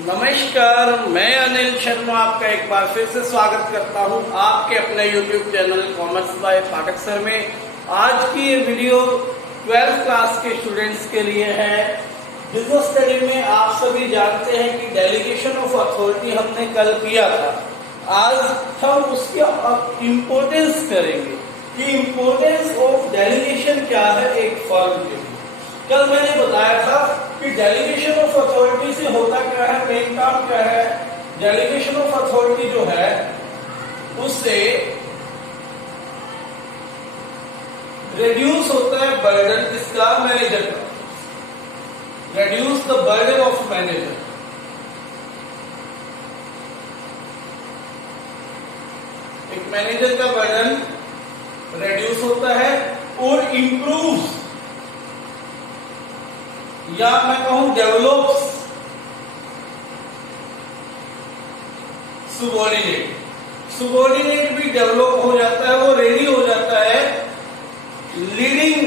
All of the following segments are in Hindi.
नमस्कार, मैं अनिल शर्मा आपका एक बार फिर से स्वागत करता हूं आपके अपने YouTube channel commerce by Pathak sir में। आज की ये वीडियो 12th क्लास के स्टूडेंट्स के लिए है। बिजनेस स्टडी में आप सभी जानते हैं कि डेलीगेशन ऑफ अथॉरिटी हमने कल किया था। आज हम उसकी इम्पोर्टेंस करेंगे कि इम्पोर्टेंस ऑफ डेलीगेशन क्या है एक फर्म के लिए। कल मैंने बताया था कि डेलीगेशन ऑफ अथॉरिटी से होता क्या है, मेन काम क्या है। डेलीगेशन ऑफ अथॉरिटी जो है उससे रिड्यूस होता है बर्डन किसका, मैनेजर का। Reduce the burden of manager. एक मैनेजर का बर्डन रिड्यूस होता है और इंप्रूव या मैं कहूं डेवलप्स सुबॉर्डिनेट भी डेवलप हो जाता है, वो रेडी हो जाता है लीडिंग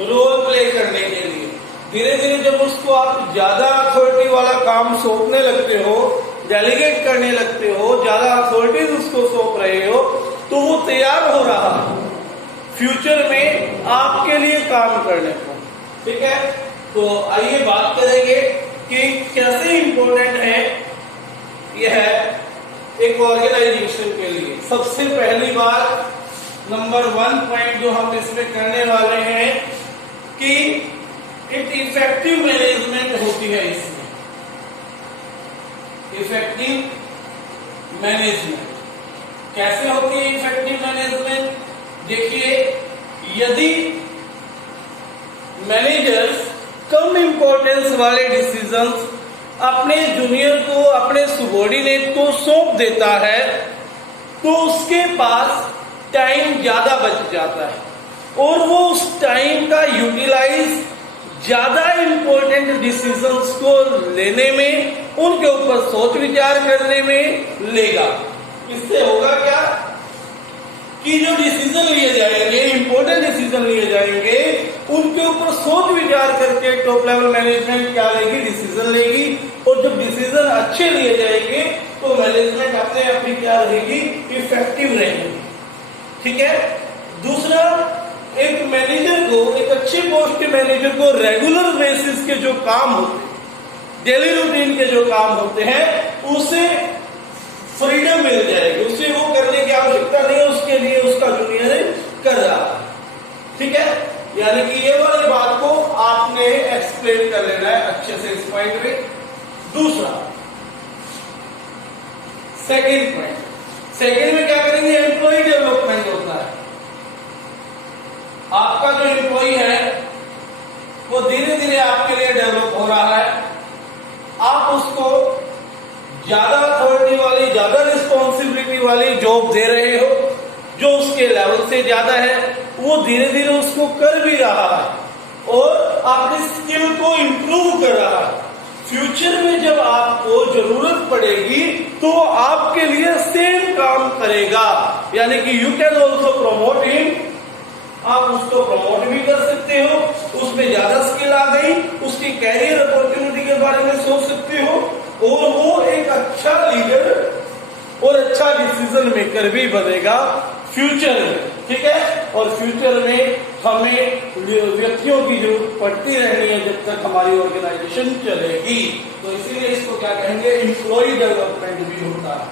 रोल प्ले करने के लिए। धीरे धीरे जब उसको आप ज्यादा अथॉरिटी वाला काम सौंपने लगते हो, डेलीगेट करने लगते हो, ज्यादा अथॉरिटीज उसको सौंप रहे हो, तो वो तैयार हो रहा है फ्यूचर में आपके लिए काम करने को। ठीक है, तो आइए बात करेंगे कि कैसे इंपॉर्टेंट है यह एक ऑर्गेनाइजेशन के लिए। सबसे पहली बात, नंबर 1 पॉइंट जो हम इसमें करने वाले हैं कि एक इफेक्टिव मैनेजमेंट होती है। इसमें इफेक्टिव मैनेजमेंट कैसे होती है? इफेक्टिव मैनेजमेंट देखिए, यदि मैनेजर्स कम इंपॉर्टेंस वाले डिसीजंस अपने जूनियर को, अपने सुबॉर्डिनेट को सौंप देता है, तो उसके पास टाइम ज्यादा बच जाता है और वो उस टाइम का यूटिलाइज ज्यादा इंपॉर्टेंट डिसीजंस को लेने में, उनके ऊपर सोच विचार करने में लेगा। इससे होगा क्या कि जो डिसीजन लिए जाएंगे, इंपॉर्टेंट डिसीजन लिए जाएंगे, उनके ऊपर सोच विचार करके टॉप लेवल मैनेजमेंट क्या लेगी, डिसीजन लेगी। और जब डिसीजन अच्छे लिए जाएंगे तो मैनेजमेंट अपने आप ही क्या रहेगी, इफेक्टिव रहेगी। ठीक है। दूसरा, एक मैनेजर को, एक अच्छे पोस्ट के मैनेजर को रेगुलर बेसिस के जो काम होते हैं, डेली रूटीन के जो काम होते हैं, उसे फ्रीडम मिल जाएगी, उसे वो करने की आवश्यकता नहीं है, उसके लिए उसका जूनियर कर रहा है। ठीक है, यानी कि ये वाली बात को आपने एक्सप्लेन कर लेना है अच्छे से इस पॉइंट में। दूसरा, सेकंड में क्या करेंगे, एम्प्लॉय डेवलपमेंट होता है। आपका जो एम्प्लॉय है वो धीरे धीरे आपके लिए डेवलप हो रहा है। आप उसको ज्यादा अथॉरिटी वाली, ज्यादा रिस्पॉन्सिबिलिटी वाली जॉब दे रहे हो, जो उसके लेवल से ज्यादा है, वो धीरे धीरे उसको कर भी रहा है और अपनी स्किल को इंप्रूव कर रहा है। फ्यूचर में जब आपको जरूरत पड़ेगी तो आपके लिए सेम काम करेगा, यानी कि you can also promote him. आप उसको प्रमोट भी कर सकते हो, उसमें ज्यादा स्किल आ गई, उसकी कैरियर अपॉर्चुनिटी के बारे में सोच सकते हो और वो एक अच्छा लीडर और अच्छा डिसीजन मेकर भी बनेगा फ्यूचर में। ठीक है, और फ्यूचर में हमें व्यक्तियों की जरूरत पड़ती रहनी है जब तक हमारी ऑर्गेनाइजेशन चलेगी। तो इसीलिए इसको क्या कहेंगे, एम्प्लॉय डेवलपमेंट भी होता है।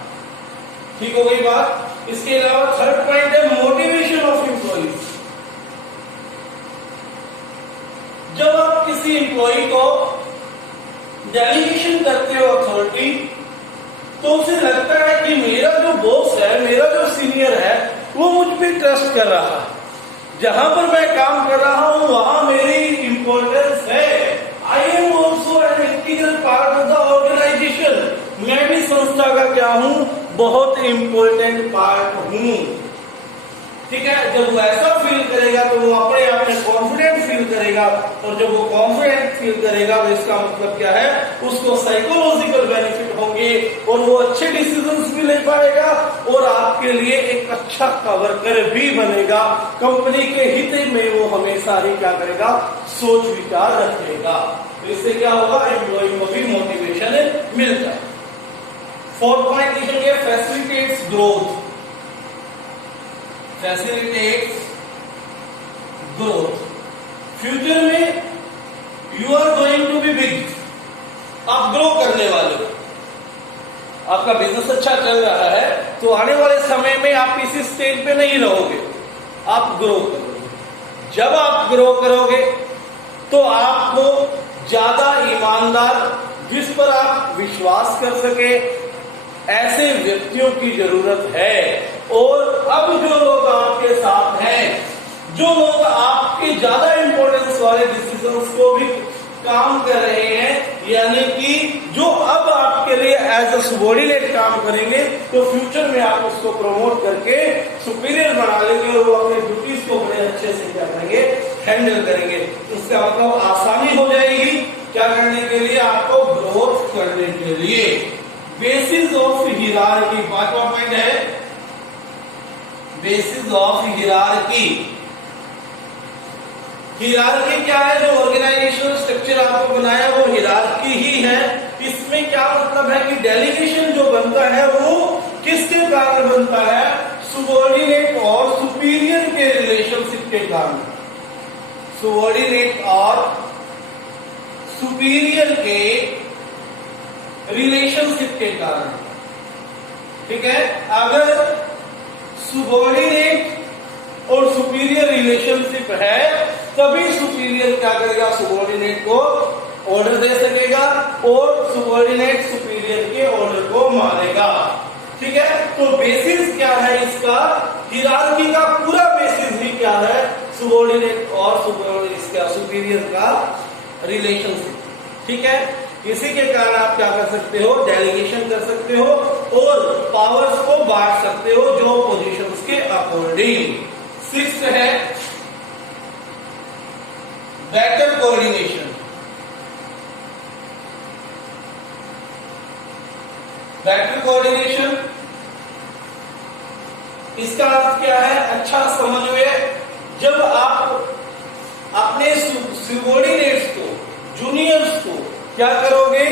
ठीक हो गई बात। इसके अलावा थर्ड पॉइंट है मोटिवेशन ऑफ एम्प्लॉइज। जब आप किसी एम्प्लॉय को डेलीगेशन करते हो अथॉरिटी, तो उसे लगता है कि मेरा जो बॉस है, मेरा जो सीनियर है, वो मुझ पे ट्रस्ट कर रहा है। जहां पर मैं काम कर रहा हूं वहां मेरी इंपॉर्टेंस है। I am also an integral part of the organisation. मैं भी संस्था का क्या हूं, बहुत इंपॉर्टेंट पार्ट हूं। ठीक है, जब वो ऐसा फील करेगा तो वो अपने आप में कॉन्फिडेंट फील करेगा करेगा, और जब वो कॉन्फिडेंट फील करेगा तो इसका मतलब क्या है, उसको साइकोलॉजिकल बेनिफिट होंगे और वो अच्छे डिसीजंस भी ले पाएगा और आपके लिए एक अच्छा वर्कर भी बनेगा। कंपनी के हित में वो हमेशा ही क्या करेगा, सोच विचार रखेगा। तो इससे क्या होगा, एम्प्लॉय को भी मोटिवेशन मिलता है। फोर्थ पॉइंट लिखेंगे, facilitates growth. Facilitates growth. Future में you are going to be big, आप ग्रो करने वाले हो, आपका बिजनेस अच्छा चल रहा है, तो आने वाले समय में आप इसी स्टेज पे नहीं रहोगे, आप ग्रो करोगे। जब आप ग्रो करोगे तो आपको ज्यादा ईमानदार, जिस पर आप विश्वास कर सके, ऐसे व्यक्तियों की जरूरत है। और अब जो लोग आपके साथ हैं, जो लोग आपके ज्यादा इंपॉर्टेंस वाले डिसीजंस को भी काम कर रहे हैं, यानी कि जो अब आपके लिए एज अ सबॉर्डिनेट काम करेंगे, तो फ्यूचर में आप उसको प्रमोट करके सुपीरियर बना लेंगे और वो अपने ड्यूटीज को बड़े अच्छे से क्या करेंगे, हैंडल करेंगे। इसका मतलब आसानी हो जाएगी क्या करने के लिए, आपको ग्रोथ करने के लिए। बेसिस ऑफ हिरार्की, पांचवा पॉइंट है बेसिस ऑफ हिरार्की। हिरार्की क्या है, जो ऑर्गेनाइजेशनल स्ट्रक्चर आपको बनाया वो हिरार्की ही है। इसमें क्या मतलब है कि डेलीगेशन जो बनता है वो किसके कारण बनता है, सुबॉर्डिनेट और सुपीरियर के रिलेशनशिप के कारण, सुबॉर्डिनेट और सुपीरियर के रिलेशनशिप के कारण। ठीक है, अगर सुबॉर्डिनेट और सुपीरियर रिलेशनशिप है तभी सुपीरियर क्या करेगा, सुबॉर्डिनेट को ऑर्डर दे सकेगा और सुबॉर्डिनेट सुपीरियर के ऑर्डर को मानेगा। ठीक है, तो बेसिस क्या है इसका, हिरार्की का पूरा बेसिस ही क्या है, सुबॉर्डिनेट और सुपीरियर का रिलेशनशिप। ठीक है, इसी के कारण आप क्या कर सकते हो, डेलीगेशन कर सकते हो और पावर्स को बांट सकते हो जो पोजीशंस के अकॉर्डिंग। सिक्स्थ है बेटर कोऑर्डिनेशन। बेटर कोऑर्डिनेशन इसका अर्थ क्या है, अच्छा समन्वय। जब आप अपने सबॉर्डिनेट्स को, जूनियर्स को क्या करोगे,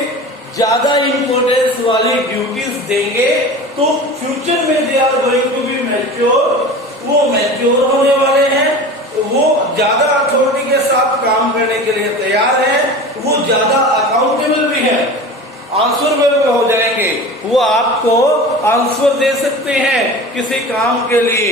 ज्यादा इंपॉर्टेंस वाली ड्यूटीज देंगे, तो फ्यूचर में they are going to be mature, वो मैच्योर होने वाले हैं, वो ज्यादा अथॉरिटी के साथ काम करने के लिए तैयार है, वो ज्यादा अकाउंटेबल भी है, आंसरेबल हो जाएंगे, वो आपको आंसर दे सकते हैं किसी काम के लिए।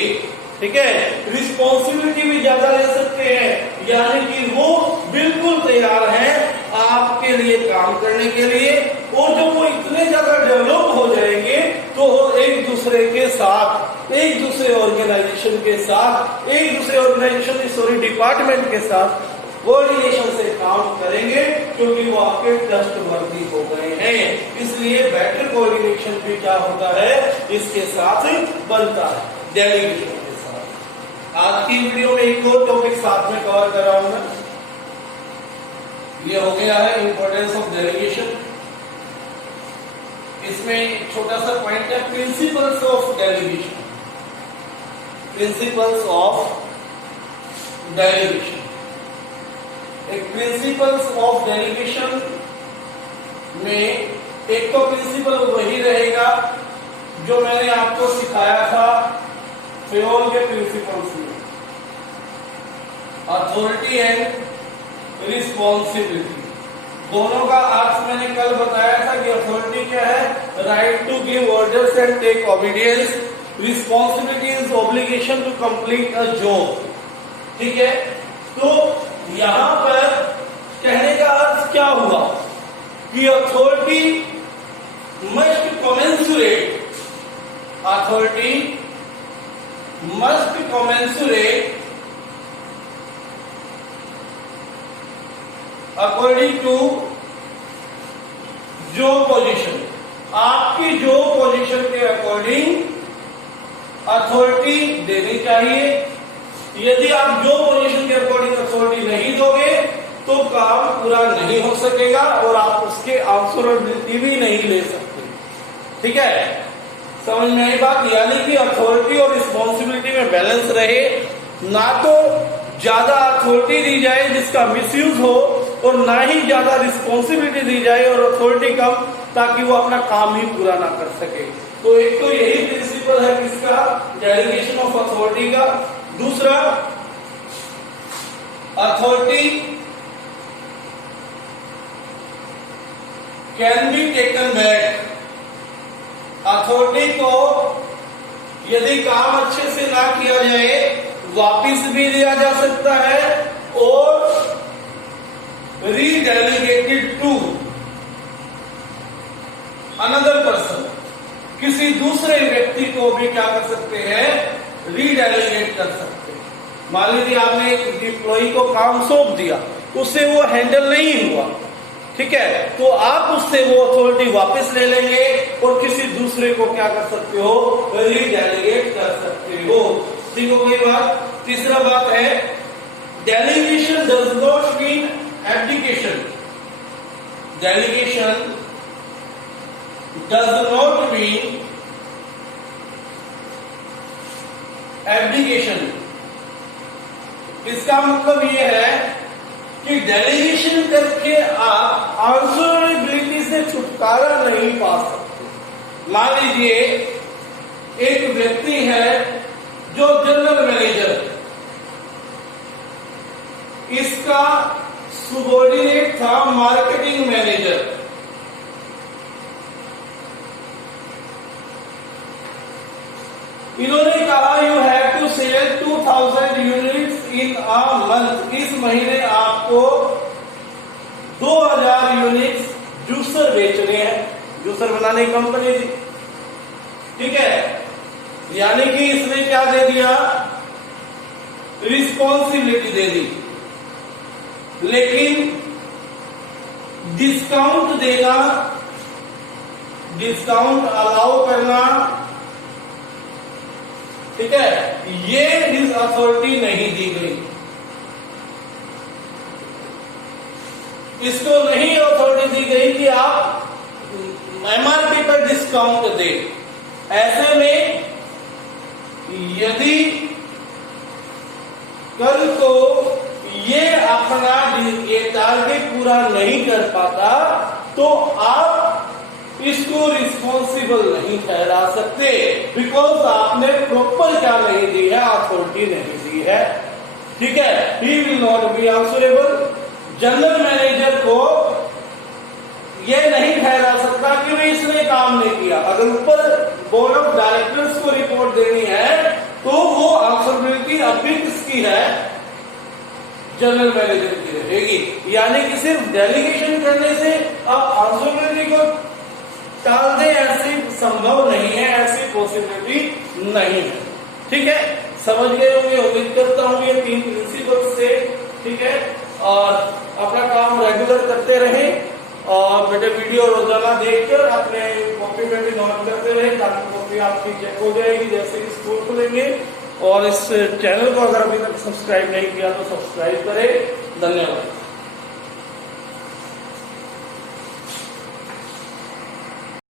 ठीक है, रिस्पॉन्सिबिलिटी भी ज्यादा ले सकते हैं, यानी कि वो बिल्कुल तैयार हैं आपके लिए काम करने के लिए। और जब वो इतने ज्यादा डेवलप हो जाएंगे तो एक दूसरे के साथ, एक दूसरे ऑर्गेनाइजेशन के साथ, एक दूसरे ऑर्गेनाइजेशन डिपार्टमेंट के साथ कोऑर्डिनेशन से काम करेंगे, क्योंकि वो आपके ट्रस्टवर्दी हो गए हैं। इसलिए बेटर कोऑर्डिनेशन भी क्या होता है, इसके साथ बनता है, डेलीगेशन के साथ। आज की वीडियो में एक और टॉपिक साथ में कवर कर रहा हूं मैं, ये हो गया है इंपॉर्टेंस ऑफ डेलीगेशन। इसमें एक छोटा सा पॉइंट है principles of delegation. Principles of delegation, एक प्रिंसिपल्स ऑफ डेलीगेशन में एक तो प्रिंसिपल वही रहेगा जो मैंने आपको सिखाया था फेयोल के प्रिंसिपल्स में, अथॉरिटी एंड रिस्पॉन्सिबिलिटी। दोनों का अर्थ मैंने कल बताया था कि अथॉरिटी क्या है, right to give orders and take obedience, responsibility is obligation to complete a job. ठीक है, तो यहां पर कहने का अर्थ क्या हुआ कि authority must commensurate, authority must commensurate according to जो पोजीशन, आपकी जो पोजीशन के अकॉर्डिंग अथॉरिटी देनी चाहिए। यदि आप जो पोजीशन के अकॉर्डिंग अथॉरिटी नहीं दोगे काम पूरा नहीं हो सकेगा और आप उसके आंसरेबिलिटी भी नहीं ले सकते। ठीक है, समझ में आई बात? यानी कि अथॉरिटी और रिस्पॉन्सिबिलिटी में बैलेंस रहे, ना तो ज्यादा अथॉरिटी दी जाए जिसका मिसयूज हो और ना ही ज्यादा रिस्पॉन्सिबिलिटी दी जाए और अथॉरिटी कम, ताकि वो अपना काम ही पूरा ना कर सके। तो एक तो यही प्रिंसिपल है किसका, डेलीगेशन ऑफ अथॉरिटी का। दूसरा, authority can be taken back. Authority को यदि काम अच्छे से ना किया जाए वापिस भी दिया जा सकता है और रीडेलीगेटेड टू अनदर पर्सन, किसी दूसरे व्यक्ति को भी क्या कर सकते हैं, रीडेलीगेट कर सकते हैं। मान लीजिए आपने एक एम्प्लॉई को काम सौंप दिया, उससे वो हैंडल नहीं हुआ, ठीक है, तो आप उससे वो अथॉरिटी वापस ले लेंगे और किसी दूसरे को क्या कर सकते हो, रीडेलीगेट कर सकते हो। ठीक हो गई बात। तीसरा बात है, delegation does not mean abdication. Delegation does not mean abdication. इसका मतलब ये है कि डेलीगेशन करके आप आंसरेबिलिटी से छुटकारा नहीं पा सकते। मान लीजिए एक व्यक्ति है जो जनरल मैनेजर, इसका सुबॉर्डिनेट था मार्केटिंग मैनेजर। इन्होंने कहा you have to sell 2000 units in a month. इस महीने आपको 2000 यूनिट्स जूसर बेचने हैं। जूसर बनाने की कंपनी थी, ठीक है। यानी कि इसने क्या दे दिया, रिस्पॉन्सिबिलिटी दे दी, लेकिन डिस्काउंट देना, डिस्काउंट अलाउ करना, ठीक है, ये इस अथॉरिटी नहीं दी गई। इसको नहीं अथॉरिटी दी गई कि आप एमआरपी पर डिस्काउंट दे। ऐसे में यदि कल को ये अपना ये टारगेट पूरा नहीं कर पाता तो आप इसको रिस्पॉन्सिबल नहीं ठहरा सकते, बिकॉज आपने प्रॉपर क्या नहीं दी है, अथॉरिटी नहीं दी है, ठीक है। He will not be answerable. General manager को ये नहीं ठहरा सकता कि भाई इसने काम नहीं किया। अगर ऊपर बोर्ड ऑफ डायरेक्टर्स को रिपोर्ट देनी है तो वो आंसरेबिलिटी अभी किसकी है, जनरल मैनेजर की रहेगी। यानी कि सिर्फ डेलीगेशन करने से आप आंसरेबिलिटी को टाल दे, ऐसी संभव नहीं है, ऐसी पॉसिबिलिटी नहीं है, ठीक है। समझ गए होंगे, उम्मीद करता हूं ये 3 प्रिंसिपल से, ठीक है। और अपना काम रेगुलर करते रहें और बेटे वीडियो रोजाना देखकर अपने कॉपी में भी नोट करते रहे, ताकि कॉपी आपकी चेक हो जाएगी जैसे कि स्कूल खुलेंगे। और इस चैनल को अगर अभी तक सब्सक्राइब नहीं किया तो सब्सक्राइब करें। धन्यवाद।